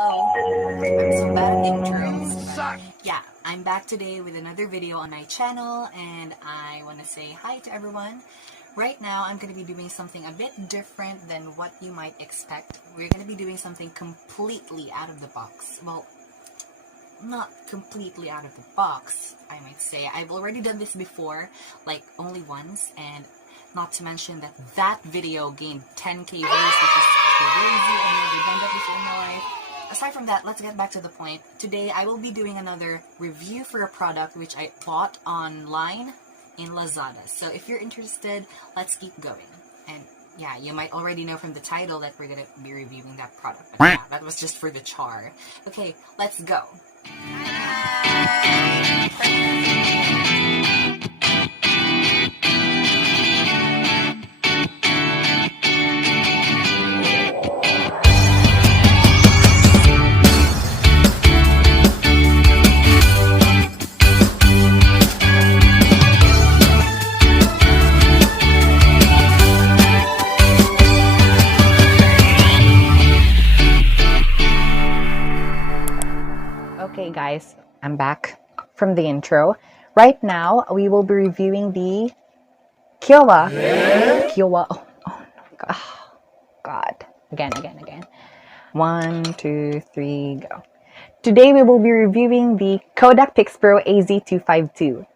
Hello, I'm so bad at intros, but yeah, I'm back today with another video on my channel, and I want to say hi to everyone. Right now, I'm going to be doing something a bit different than what you might expect. We're going to be doing something completely out of the box. Well, not completely out of the box, I might say. I've already done this before, like only once, and not to mention that that video gained 10k views, which is crazy. I've never done that before in my life. Aside from that, let's get back to the point. Today, I will be doing another review for a product which I bought online in Lazada. So if you're interested, let's keep going. And yeah, you might already know from the title that we're going to be reviewing that product. But yeah, that was just for the char. Okay, let's go. Okay guys, I'm back from the intro. Right now, we will be reviewing the Kiowa. Kiowa. Oh my God. Again. 1, 2, 3, go. Today we will be reviewing the Kodak Pixpro Az252.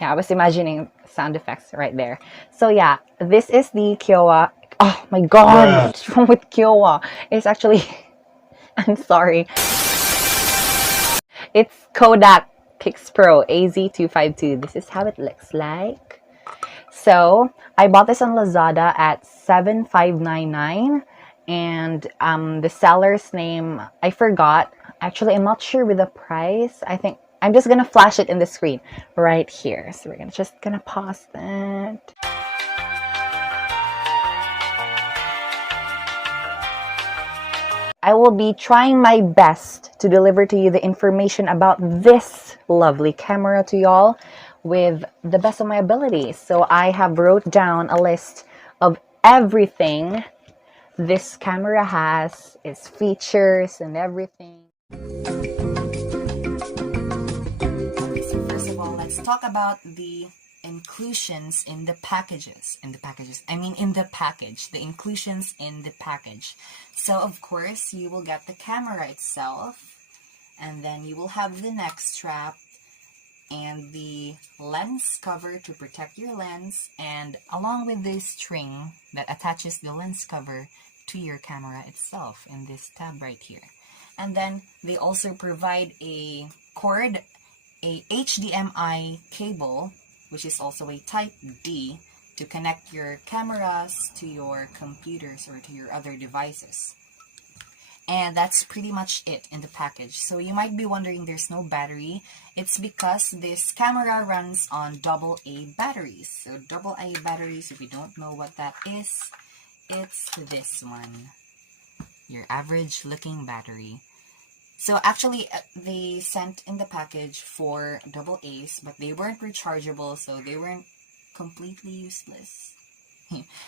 Yeah, I was imagining sound effects right there. So yeah, this is the Kiowa. Oh my God, what's wrong with Kiowa? It's actually... I'm sorry. It's Kodak Pixpro Az252. This is how it looks like. So, I bought this on Lazada at $7,599. And the seller's name, I forgot. Actually, I'm not sure with the price. I think I'm just going to flash it in the screen right here. So, we're just going to pause that. I will be trying my best to deliver to you the information about this lovely camera to y'all with the best of my abilities. So I have wrote down a list of everything this camera has, its features and everything. So first of all, let's talk about the inclusions in the packages. The package, the inclusions in the package. So of course, you will get the camera itself, and then you will have the neck strap and the lens cover to protect your lens, and along with the string that attaches the lens cover to your camera itself in this tab right here. And then they also provide a cord, a HDMI cable, which is also a type D, to connect your cameras to your computers or to your other devices. And that's pretty much it in the package. So you might be wondering there's no battery. It's because this camera runs on AA batteries. So AA batteries, if you don't know what that is, it's this one. Your average looking battery. So actually, they sent in the package 4 AAs, but they weren't rechargeable, so they weren't completely useless.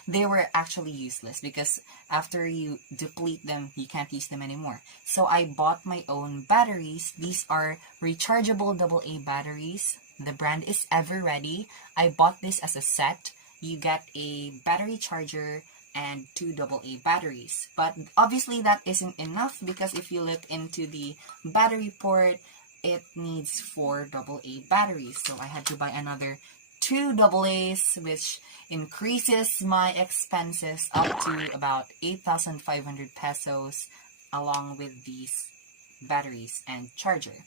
They were actually useless because after you deplete them, you can't use them anymore. So I bought my own batteries. These are rechargeable AA batteries. The brand is Everready. I bought this as a set. You get a battery charger and 2 AA batteries. But obviously that isn't enough, because if you look into the battery port, it needs 4 AA batteries. So I had to buy another 2 AAs, which increases my expenses up to about 8,500 pesos along with these batteries and charger.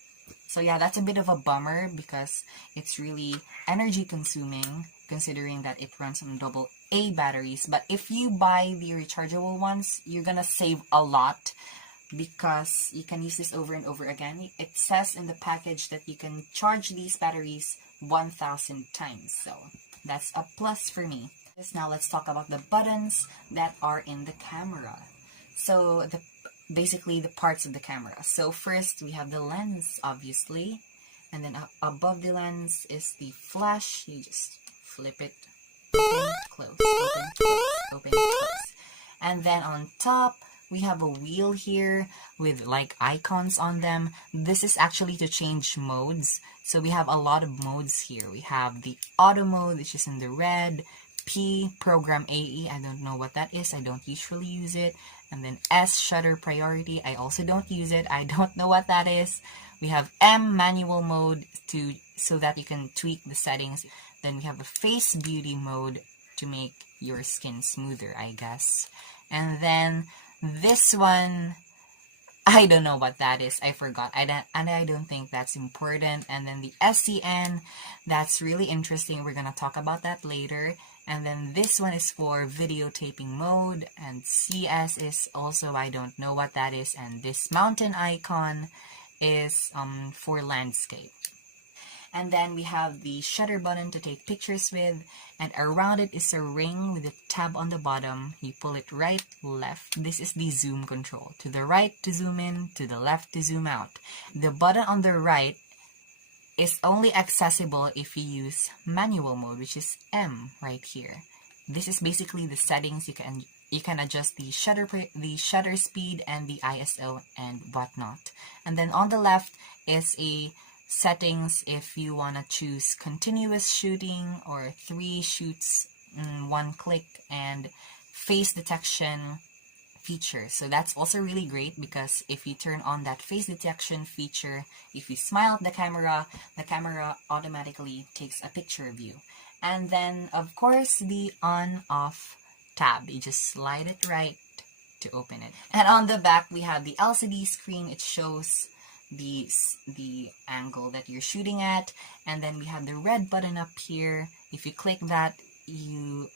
So yeah, that's a bit of a bummer because it's really energy consuming, considering that it runs on AA batteries. But if you buy the rechargeable ones, you're gonna save a lot because you can use this over and over again. It says in the package that you can charge these batteries 1,000 times, so that's a plus for me. Now let's talk about the buttons that are in the camera. So basically the parts of the camera. So first we have the lens, obviously, and then above the lens is the flash. You just flip it, open, close, open, close, open, close. And then on top We have a wheel here with like icons on them. This is actually to change modes. So we have a lot of modes here. We have the auto mode, which is in the red. P, program AE, I don't know what that is. I don't usually use it. And then S, shutter priority. I also don't use it. I don't know what that is. We have M, manual mode, so that you can tweak the settings. Then we have a face beauty mode to make your skin smoother, I guess. And then this one, I don't know what that is. I forgot. I don't think that's important. And then the SCN, that's really interesting. We're gonna talk about that later. And then this one is for videotaping mode. And CS is also, I don't know what that is. And this mountain icon is for landscape. And then we have the shutter button to take pictures with, and around it is a ring with a tab on the bottom. You pull it right, left. This is the zoom control. To the right to zoom in, to the left to zoom out. The button on the right is only accessible if you use manual mode, which is M right here. This is basically the settings. You can adjust the shutter speed and the ISO and whatnot. And then on the left is a settings if you want to choose continuous shooting or 3 shoots in 1 click, and face detection feature. So that's also really great because if you turn on that face detection feature, if you smile at the camera automatically takes a picture of you. And then of course the on-off tab, you just slide it right to open it. And on the back we have the LCD screen. It shows the angle that you're shooting at, and then we have the red button up here. If you click that, you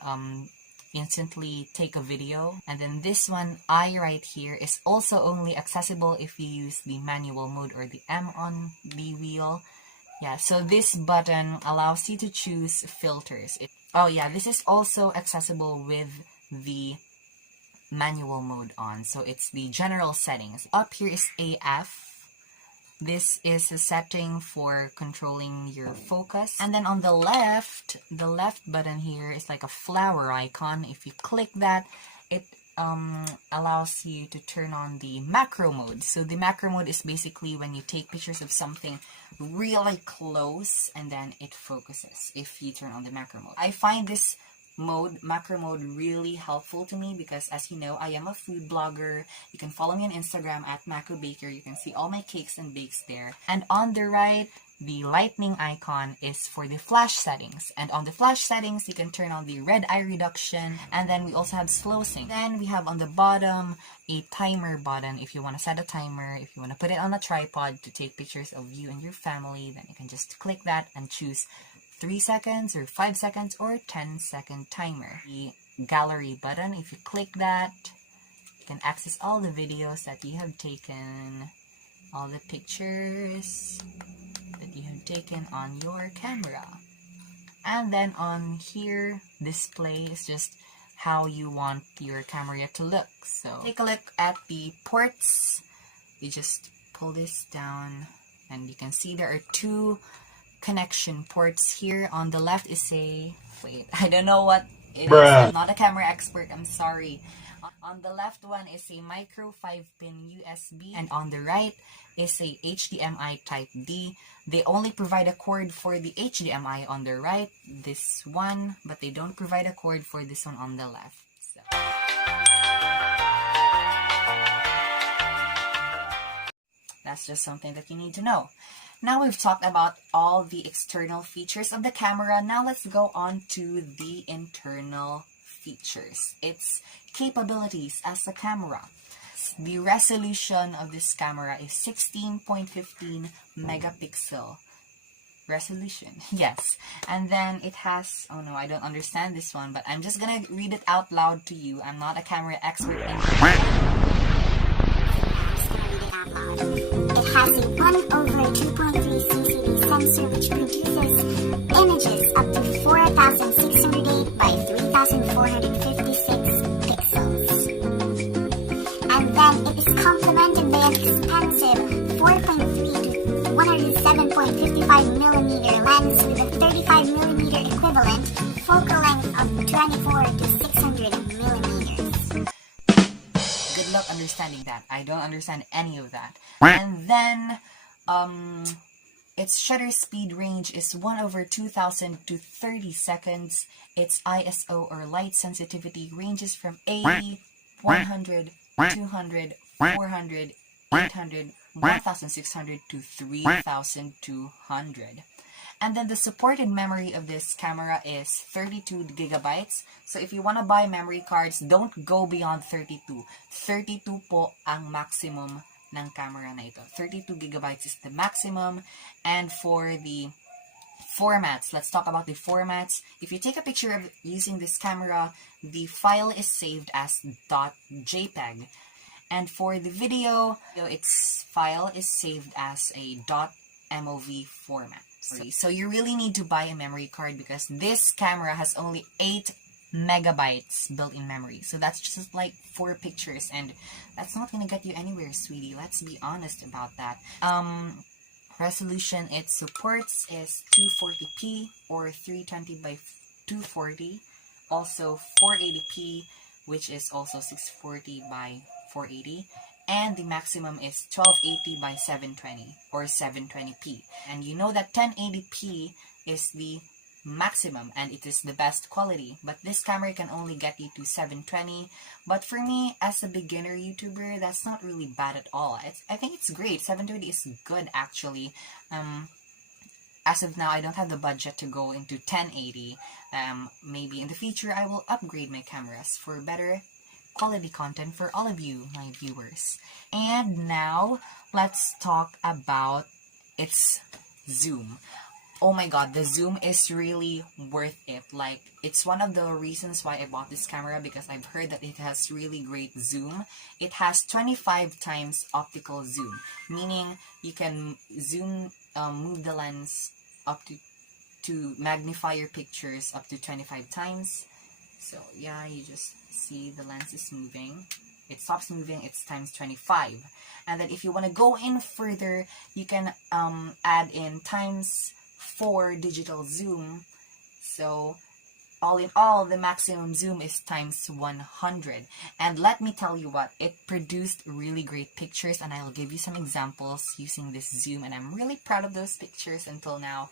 instantly take a video. And then this one, I right here, is also only accessible if you use the manual mode or the M on the wheel. Yeah, so this button allows you to choose filters. Oh yeah, this is also accessible with the manual mode on. So it's the general settings. Up here is AF. This is a setting for controlling your focus. And then on the left button here is like a flower icon. If you click that, it allows you to turn on the macro mode. So the macro mode is basically when you take pictures of something really close and then it focuses if you turn on the macro mode. I find this macro mode, really helpful to me because, as you know, I am a food blogger. You can follow me on Instagram at Macu Baker. You can see all my cakes and bakes there. And on the right, the lightning icon is for the flash settings. And on the flash settings, you can turn on the red eye reduction. And then we also have slow sync. Then we have on the bottom a timer button. If you want to set a timer, if you want to put it on a tripod to take pictures of you and your family, then you can just click that and choose 3 seconds or 5 seconds or 10-second timer. The gallery button, if you click that, you can access all the videos that you have taken, all the pictures that you have taken on your camera. And then on here, display is just how you want your camera to look. So take a look at the ports. You just pull this down and you can see there are 2 connection ports here. On the left is I don't know what it is. I'm not a camera expert, I'm sorry. On the left one is a micro 5-pin USB, and on the right is a HDMI type D. They only provide a cord for the HDMI on the right, this one, but they don't provide a cord for this one on the left. So that's just something that you need to know. Now we've talked about all the external features of the camera. Now let's go on to the internal features. Its capabilities as a camera. The resolution of this camera is 16.15 megapixel resolution. Yes. And then it has, oh no, I don't understand this one, but I'm just gonna read it out loud to you. I'm not a camera expert It has a 1/2.3 CCD sensor which produces images up to 4,608 by 3,456 pixels. And then it is complemented by an expensive 4.3 to 107.55 millimeter lens with a 35 millimeter equivalent focal length of 24 to 600 millimeters. Good luck understanding that. I don't understand any of that. And then, its shutter speed range is 1/2000 to 30 seconds. Its ISO or light sensitivity ranges from 80, 100, 200, 400, 800, 1600 to 3200. And then the supported memory of this camera is 32 gigabytes. So if you want to buy memory cards, don't go beyond 32. 32 po ang maximum ng camera na ito. 32 gigabytes is the maximum. And for the formats, let's talk about the formats. If you take a picture of using this camera, the file is saved as .jpeg. And for the video, its file is saved as a .mov format. So you really need to buy a memory card because this camera has only 8 megabytes built-in memory. So that's just like 4 pictures, and that's not gonna get you anywhere, sweetie. Let's be honest about that. Resolution it supports is 240p or 320 by 240. Also 480p, which is also 640 by 480. And the maximum is 1280 by 720 or 720p. And you know that 1080p is the maximum and it is the best quality, but this camera can only get you to 720. But for me, as a beginner YouTuber, that's not really bad at all. I think it's great. 720 is good actually. As of now, I don't have the budget to go into 1080. Maybe in the future I will upgrade my cameras for better quality content for all of you, my viewers. And now, let's talk about its zoom. Oh my god, the zoom is really worth it. Like, it's one of the reasons why I bought this camera because I've heard that it has really great zoom. It has 25 times optical zoom, meaning you can zoom, move the lens up to magnify your pictures up to 25 times. So yeah, you just see the lens is moving. It stops moving, it's times 25. And then if you want to go in further, you can add in times 4 digital zoom. So all in all, the maximum zoom is times 100. And let me tell you what, it produced really great pictures, and I'll give you some examples using this zoom, and I'm really proud of those pictures until now.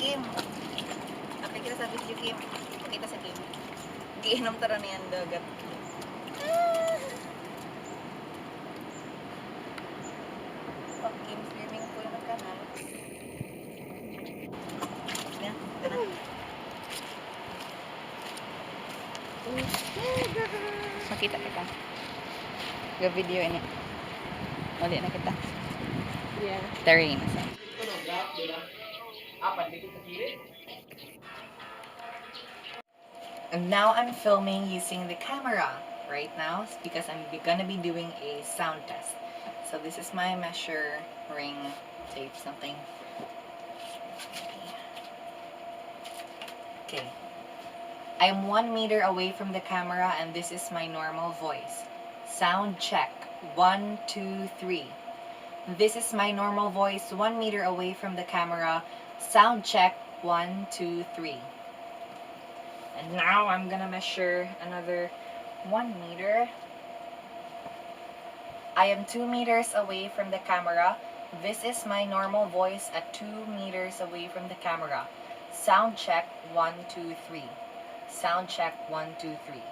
Kim. Apay kita sa video, Kim. Pakita sa Kim. Giinom tara niyan dagat. Pag Kim swimming pool na ka na. Yan, ito na. Makita kita. Ga-video ini. Uli na kita. Yeah. Tari na sa. And now I'm filming using the camera right now because I'm gonna be doing a sound test. So this is my measuring tape, something. Okay. I'm 1 meter away from the camera and this is my normal voice. Sound check. 1, 2, 3. This is my normal voice 1 meter away from the camera. Sound check. 1, 2, 3. And now I'm gonna measure another 1 meter. I am 2 meters away from the camera. This is my normal voice at 2 meters away from the camera. Sound check 1, 2, 3. Sound check 1, 2, 3.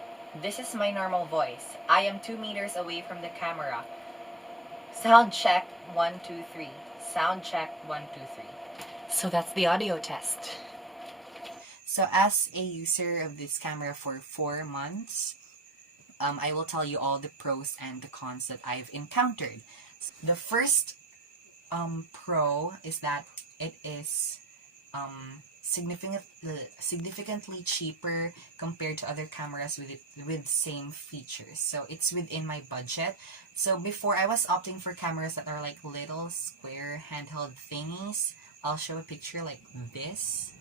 This is my normal voice. I am 2 meters away from the camera. Sound check 1, 2, 3. Sound check 1, 2, 3. So that's the audio test. So as a user of this camera for 4 months, I will tell you all the pros and the cons that I've encountered. The first pro is that it is significantly cheaper compared to other cameras with same features. So it's within my budget. So before, I was opting for cameras that are like little square handheld thingies. I'll show a picture like this.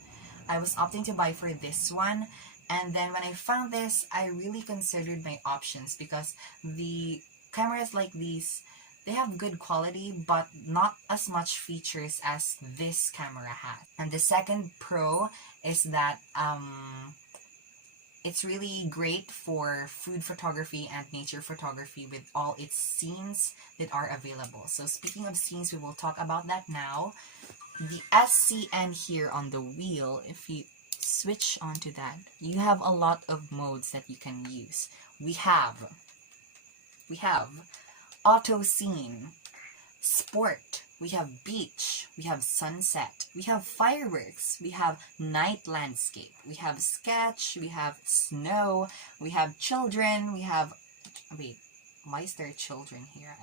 I was opting to buy for this one. And then when I found this, I really considered my options, because the cameras like these, they have good quality, but not as much features as this camera has. And the second pro is that it's really great for food photography and nature photography with all its scenes that are available. So speaking of scenes, we will talk about that now. The SCN here on the wheel, if you switch onto that, you have a lot of modes that you can use. We have auto scene, sport, we have beach, we have sunset, we have fireworks, we have night landscape, we have sketch, we have snow, we have children, we have, wait, why is there children here?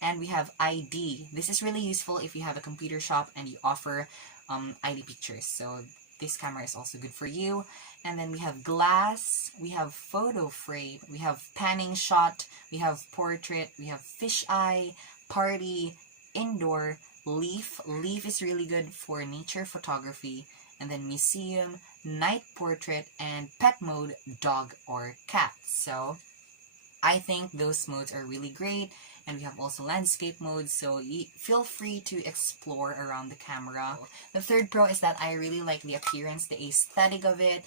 And we have ID. This is really useful if you have a computer shop and you offer ID pictures. So this camera is also good for you. And then we have glass, we have photo frame, we have panning shot, we have portrait, we have fisheye, party, indoor, leaf. Leaf is really good for nature photography. And then museum, night portrait, and pet mode, dog or cat. So I think those modes are really great. And we have also landscape mode, so feel free to explore around the camera. The third pro is that I really like the appearance, the aesthetic of it,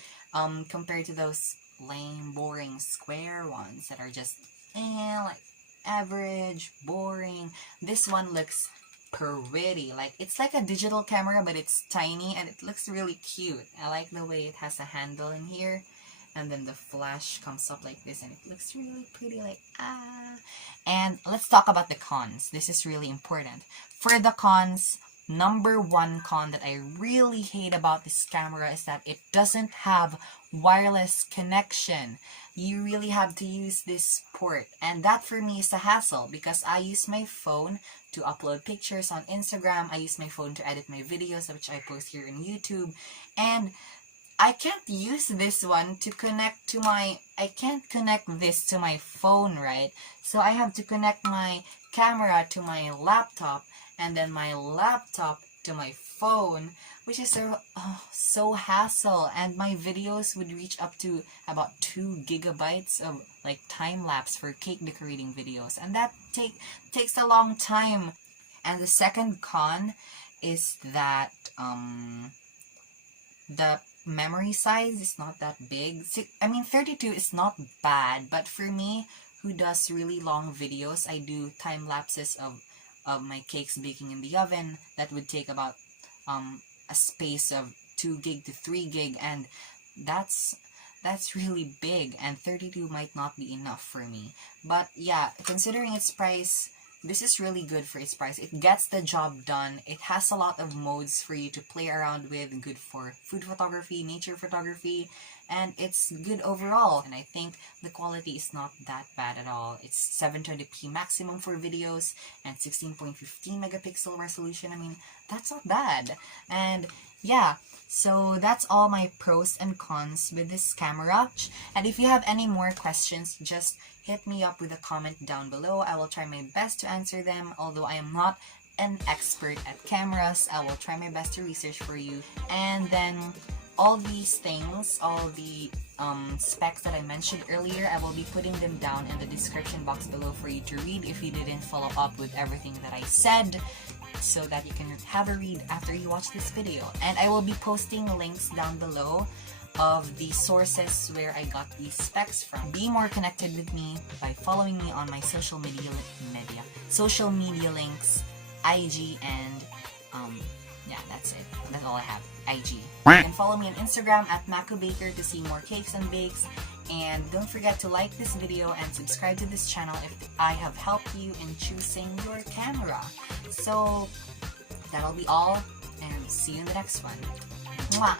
compared to those lame, boring, square ones that are just, like, average, boring. This one looks pretty. Like, it's like a digital camera, but it's tiny, and it looks really cute. I like the way it has a handle in here. And then the flash comes up like this, and it looks really pretty, like, And let's talk about the cons. This is really important. For the cons, number one con that I really hate about this camera is that it doesn't have wireless connection. You really have to use this port, and that for me is a hassle, because I use my phone to upload pictures on Instagram. I use my phone to edit my videos, which I post here on YouTube, and I can't use this one to connect to I can't connect this to my phone, right? So I have to connect my camera to my laptop, and then my laptop to my phone, which is so hassle. And my videos would reach up to about 2 gigabytes of like time lapse for cake decorating videos, and that takes a long time. And the second con is that the memory size is not that big. I mean, 32 is not bad, but for me, who does really long videos, I do time lapses of my cakes baking in the oven. That would take about a space of 2 gig to 3 gig, and that's really big, and 32 might not be enough for me. But yeah, considering its price, this is really good for its price. It gets the job done. It has a lot of modes for you to play around with, good for food photography, nature photography, and it's good overall. And I think the quality is not that bad at all. It's 720p maximum for videos and 16.15 megapixel resolution. I mean, that's not bad. And yeah, so that's all my pros and cons with this camera. And if you have any more questions, just hit me up with a comment down below. I will try my best to answer them. Although I am not an expert at cameras, I will try my best to research for you. And then all these things, all the specs that I mentioned earlier, I will be putting them down in the description box below for you to read if you didn't follow up with everything that I said, so that you can have a read after you watch this video. And I will be posting links down below of the sources where I got these specs from. Be more connected with me by following me on my social media links, IG, and yeah, that's it. That's all I have. IG. You can follow me on Instagram at Macu Baker to see more cakes and bakes. And don't forget to like this video and subscribe to this channel if I have helped you in choosing your camera. So that'll be all, and see you in the next one. Mwah!